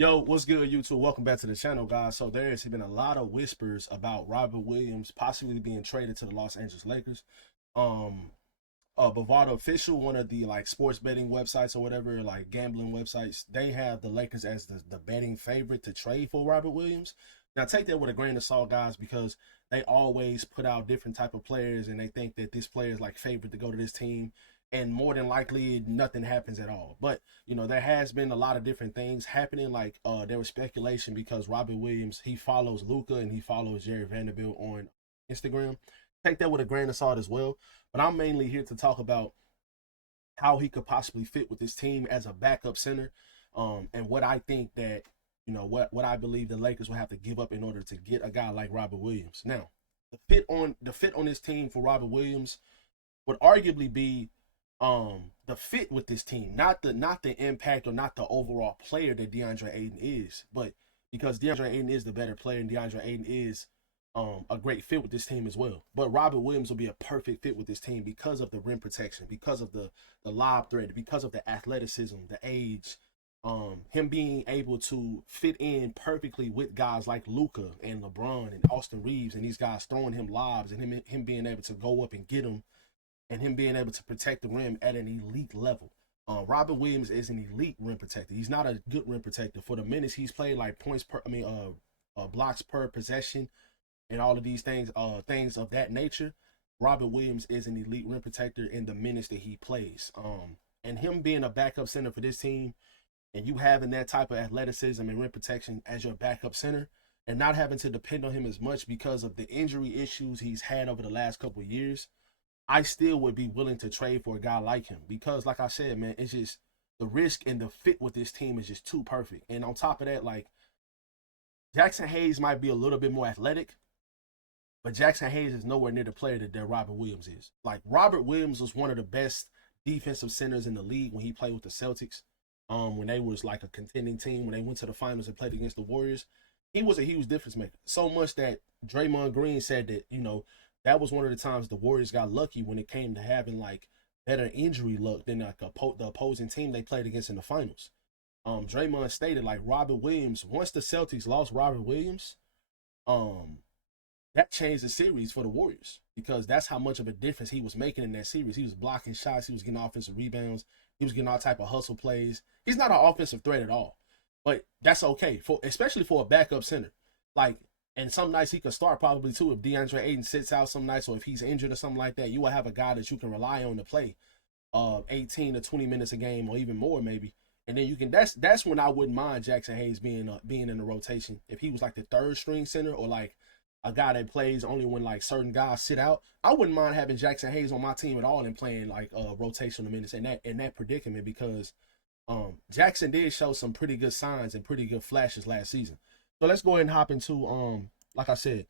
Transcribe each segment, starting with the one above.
Yo, what's good, YouTube? Welcome back to the channel, guys. So there has been a lot of whispers about Robert Williams possibly being traded to the Los Angeles Lakers. Um, Bovada Official, one of the like sports betting websites or whatever, like gambling websites, they have the Lakers as the betting favorite to trade for Robert Williams. Now take that with a grain of salt, guys, because they always put out different type of players and they think that this player is like favorite to go to this team. And more than likely nothing happens at all. But there has been a lot of different things happening. Like there was speculation because Robert Williams, he follows Luka and he follows Jerry Vanderbilt on Instagram. Take that with a grain of salt as well. But I'm mainly here to talk about how he could possibly fit with this team as a backup center, and what I think that what I believe the Lakers will have to give up in order to get a guy like Robert Williams. Now, the fit on this team for Robert Williams would arguably be the fit with this team, not the impact or not the overall player that DeAndre Ayton is, but because DeAndre Ayton is the better player and DeAndre Ayton is a great fit with this team as well. But Robert Williams will be a perfect fit with this team because of the rim protection, because of the lob threat, because of the athleticism, the age, him being able to fit in perfectly with guys like Luka and LeBron and Austin Reeves and these guys throwing him lobs and him being able to go up and get them and him being able to protect the rim at an elite level. Robert Williams is an elite rim protector. He's not a good rim protector. For the minutes he's played, like blocks per possession, and all of these things of that nature, Robert Williams is an elite rim protector in the minutes that he plays. And him being a backup center for this team, and you having that type of athleticism and rim protection as your backup center, and not having to depend on him as much because of the injury issues he's had over the last couple of years, I still would be willing to trade for a guy like him because, like I said, man, it's just the risk and the fit with this team is just too perfect. And on top of that, like Jackson Hayes might be a little bit more athletic, but Jackson Hayes is nowhere near the player that Robert Williams is. Like Robert Williams was one of the best defensive centers in the league when he played with the Celtics. When they was like a contending team, when they went to the finals and played against the Warriors, he was a huge difference maker. So much that Draymond Green said that that was one of the times the Warriors got lucky when it came to having like better injury luck than like the opposing team they played against in the finals. Draymond stated like Robert Williams, once the Celtics lost Robert Williams, that changed the series for the Warriors because that's how much of a difference he was making in that series. He was blocking shots, he was getting offensive rebounds, he was getting all type of hustle plays. He's not an offensive threat at all, but that's okay for especially for a backup center. Like, and some nights he could start probably too if DeAndre Ayton sits out some nights or if he's injured or something like that. You will have a guy that you can rely on to play 18 to 20 minutes a game or even more maybe. And then you can that's when I wouldn't mind Jackson Hayes being in the rotation if he was like the third string center or like a guy that plays only when like certain guys sit out. I wouldn't mind having Jackson Hayes on my team at all and playing like rotational minutes in that predicament because Jackson did show some pretty good signs and pretty good flashes last season. So let's go ahead and hop into like I said,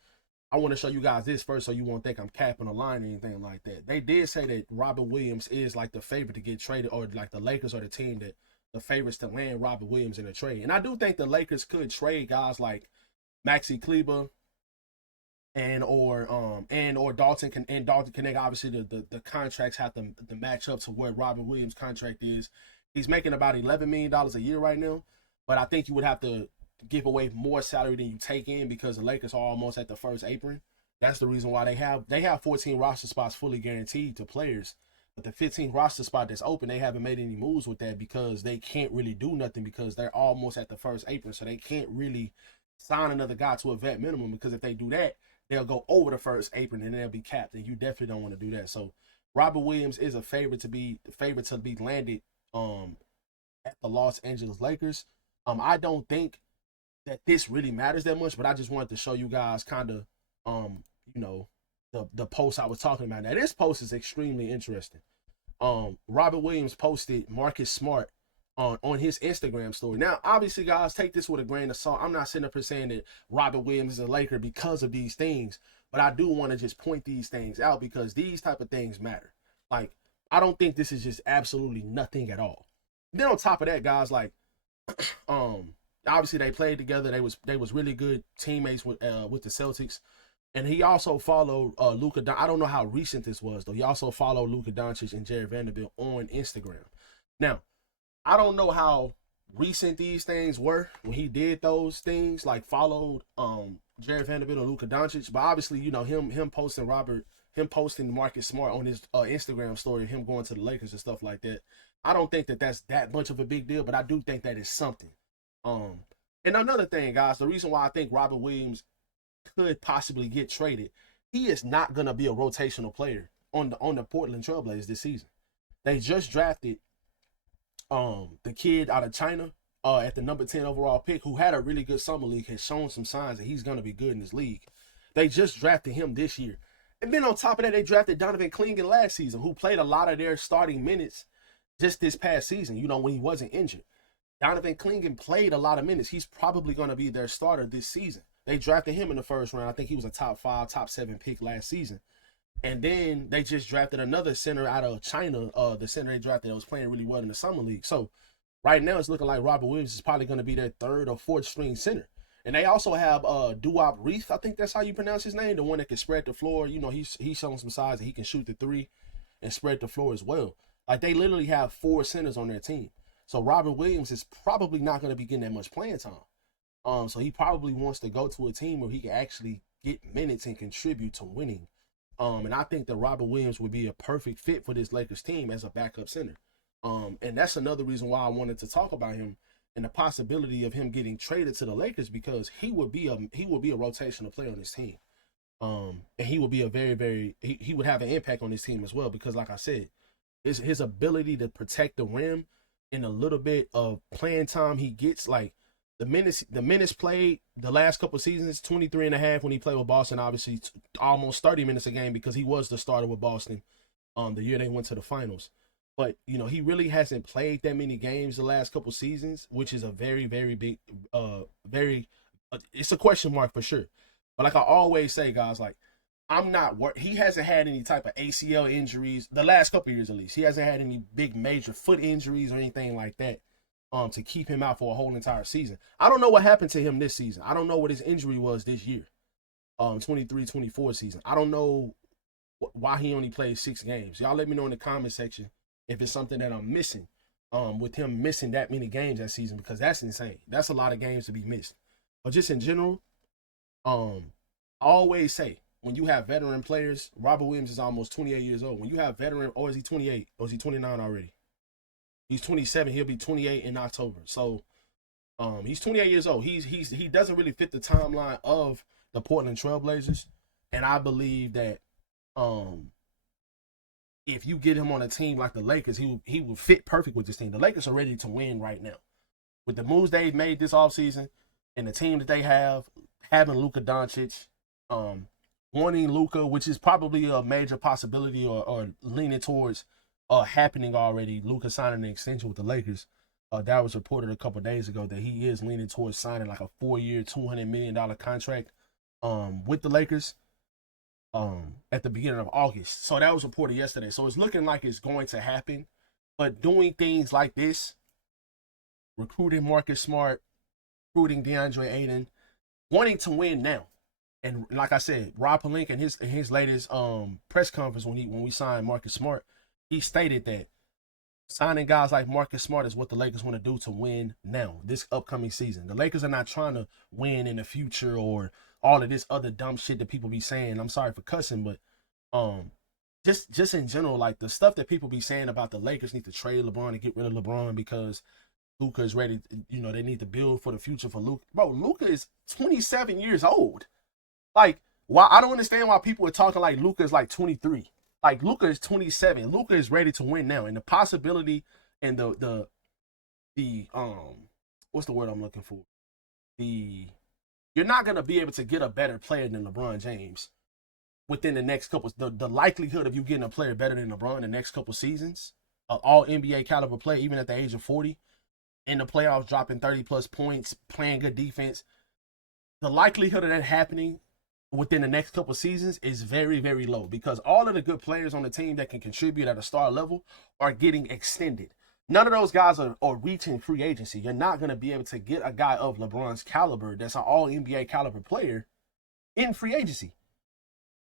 I want to show you guys this first so you won't think I'm capping a line or anything like that. They did say that Robert Williams is like the favorite to get traded, or like the Lakers are the team that the favorites to land Robert Williams in a trade. And I do think the Lakers could trade guys like Maxi Kleber and or Dalton Connect. Obviously the contracts have to match up to what Robert Williams' contract is. He's making about $11 million a year right now, but I think you would have to give away more salary than you take in because the Lakers are almost at the first apron. That's the reason why they have 14 roster spots fully guaranteed to players. But the 15th roster spot that's open, they haven't made any moves with that because they can't really do nothing because they're almost at the first apron. So they can't really sign another guy to a vet minimum because if they do that, they'll go over the first apron and they'll be capped. And you definitely don't want to do that. So Robert Williams is a favorite to be landed at the Los Angeles Lakers. I don't think that this really matters that much, but I just wanted to show you guys kind of you know the post I was talking about. Now this post is extremely interesting. Robert Williams posted Marcus Smart on his Instagram story. Now, obviously, guys, take this with a grain of salt. I'm not sitting up here saying that Robert Williams is a Laker because of these things, but I do want to just point these things out because these type of things matter. Like, I don't think this is just absolutely nothing at all. Then on top of that, guys, like, obviously they played together. They was really good teammates with the Celtics. And he also followed Luka. I don't know how recent this was though. He also followed Luka Doncic and Jared Vanderbilt on Instagram. Now, I don't know how recent these things were when he did those things, like followed Jared Vanderbilt and Luka Doncic. But obviously, you know, him posting Marcus Smart on his Instagram story, him going to the Lakers and stuff like that. I don't think that that's that much of a big deal, but I do think that is something. And another thing, guys, the reason why I think Robert Williams could possibly get traded, he is not going to be a rotational player on the Portland Trailblazers this season. They just drafted the kid out of China at the number 10 overall pick, who had a really good summer league, has shown some signs that he's going to be good in this league. They just drafted him this year. And then on top of that, they drafted Donovan Clingan last season, who played a lot of their starting minutes just this past season, you know, when he wasn't injured. Donovan Clingan played a lot of minutes. He's probably going to be their starter this season. They drafted him in the first round. I think he was a top 5, top 7 pick last season. And then they just drafted another center out of China, the center they drafted that was playing really well in the summer league. So right now it's looking like Robert Williams is probably going to be their 3rd or 4th string center. And they also have Duop Reith, I think that's how you pronounce his name, the one that can spread the floor. You know, he's shown some size that he can shoot the 3 and spread the floor as well. Like, they literally have 4 centers on their team. So Robert Williams is probably not going to be getting that much playing time. So he probably wants to go to a team where he can actually get minutes and contribute to winning. And I think that Robert Williams would be a perfect fit for this Lakers team as a backup center. And that's another reason why I wanted to talk about him and the possibility of him getting traded to the Lakers, because he would be a rotational player on this team. And he would be a he would have an impact on this team as well, because like I said, his ability to protect the rim and a little bit of playing time he gets, like the minutes played the last couple of seasons, 23.5 when he played with Boston, obviously almost 30 minutes a game, because he was the starter with Boston the year they went to the finals. But, you know, he really hasn't played that many games the last couple seasons, which is a very, very big, it's a question mark for sure. But like I always say, guys, like, he hasn't had any type of ACL injuries the last couple years, at least. He hasn't had any big major foot injuries or anything like that to keep him out for a whole entire season. I don't know what happened to him this season. I don't know what his injury was this year, 23-24 season. I don't know why he only played 6 games. Y'all let me know in the comment section if it's something that I'm missing with him missing that many games that season, because that's insane. That's a lot of games to be missed. But just in general, I always say, when you have veteran players, Robert Williams is almost 28 years old. When you have veteran, or is he 28? Or is he 29 already? He's 27. He'll be 28 in October. So he's 28 years old. He doesn't really fit the timeline of the Portland Trailblazers. And I believe that if you get him on a team like the Lakers, he will fit perfect with this team. The Lakers are ready to win right now. With the moves they've made this offseason and the team that they have, having Luka Doncic, wanting Luka, which is probably a major possibility or leaning towards happening already. Luka signing an extension with the Lakers. That was reported a couple days ago that he is leaning towards signing like a 4-year, $200 million contract with the Lakers at the beginning of August. So that was reported yesterday. So it's looking like it's going to happen. But doing things like this, recruiting Marcus Smart, recruiting DeAndre Ayton, wanting to win now. And like I said, Rob Pelinka in his latest press conference when we signed Marcus Smart, he stated that signing guys like Marcus Smart is what the Lakers want to do to win now, this upcoming season. The Lakers are not trying to win in the future or all of this other dumb shit that people be saying. I'm sorry for cussing, but just in general, like the stuff that people be saying about the Lakers need to trade LeBron and get rid of LeBron because Luka is ready. You know, they need to build for the future for Luka. Bro, Luka is 27 years old. Like, why? I don't understand why people are talking like Luka is like 23. Like, Luka is 27. Luka is ready to win now, and the possibility and the what's the word I'm looking for? You're not gonna be able to get a better player than LeBron James within the next couple. The likelihood of you getting a player better than LeBron the next couple seasons, all NBA caliber player, even at the age of 40, in the playoffs, dropping 30+ points, playing good defense. The likelihood of that happening within the next couple seasons is very, very low, because all of the good players on the team that can contribute at a star level are getting extended. None of those guys are reaching free agency. You're not going to be able to get a guy of LeBron's caliber that's an all NBA caliber player in free agency.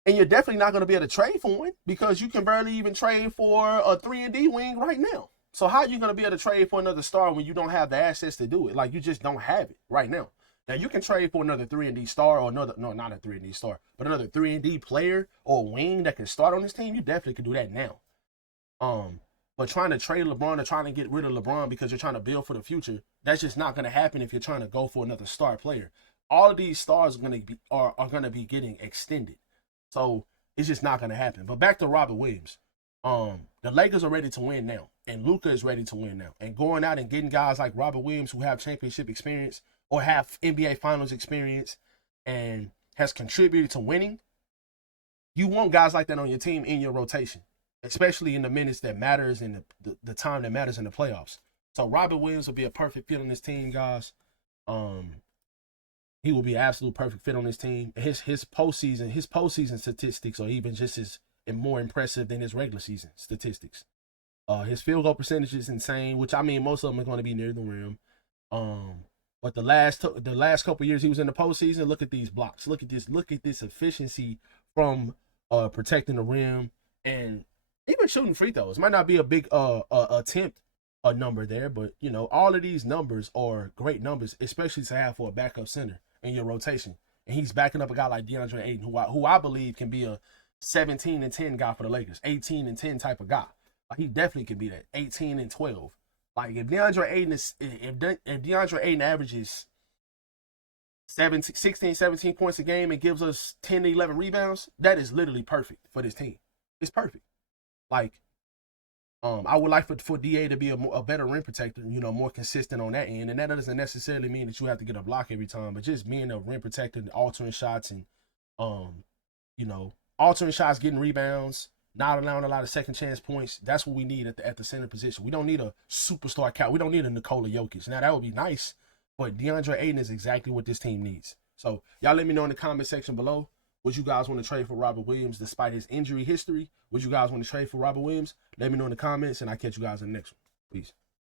And you're definitely not going to be able to trade for one, because you can barely even trade for a 3-and-D wing right now. So how are you gonna be able to trade for another star when you don't have the assets to do it? Like you just don't have it right now. Now you can trade for another 3-and-D star or another not a 3-and-D star, but another 3-and-D player or wing that can start on this team. You definitely could do that now. But trying to trade LeBron or trying to get rid of LeBron because you're trying to build for the future, that's just not gonna happen if you're trying to go for another star player. All of these stars are gonna be getting extended. So it's just not gonna happen. But back to Robert Williams. The Lakers are ready to win now, and Luka is ready to win now. And going out and getting guys like Robert Williams who have championship experience or have NBA Finals experience and has contributed to winning, you want guys like that on your team in your rotation, especially in the minutes that matters and the time that matters in the playoffs. So Robert Williams will be a perfect fit on this team, guys. He will be an absolute perfect fit on this team. His postseason statistics are even just as and more impressive than his regular season statistics. His field goal percentage is insane, which I mean most of them are going to be near the rim. But the last couple years he was in the postseason, look at these blocks, look at this efficiency from protecting the rim and even shooting free throws. Might not be a big attempt number there, but you know all of these numbers are great numbers, especially to have for a backup center in your rotation. And he's backing up a guy like DeAndre Ayton, who I believe can be a 17-10 guy for the Lakers, 18-10 type of guy. Like he definitely can be that 18-12. Like if DeAndre Ayton averages 16, 17 points a game and gives us 10 to 11 rebounds, that is literally perfect for this team. It's perfect. Like I would like for DA to be a better rim protector, you know, more consistent on that end. And that doesn't necessarily mean that you have to get a block every time, but just being a rim protector, altering shots and you know, altering shots, getting rebounds, not allowing a lot of second chance points. That's what we need at the center position. We don't need a superstar cat. We don't need a Nikola Jokic. Now that would be nice, but DeAndre Ayton is exactly what this team needs. So y'all let me know in the comment section below. Would you guys want to trade for Robert Williams despite his injury history? Would you guys want to trade for Robert Williams? Let me know in the comments, and I'll catch you guys in the next one. Peace.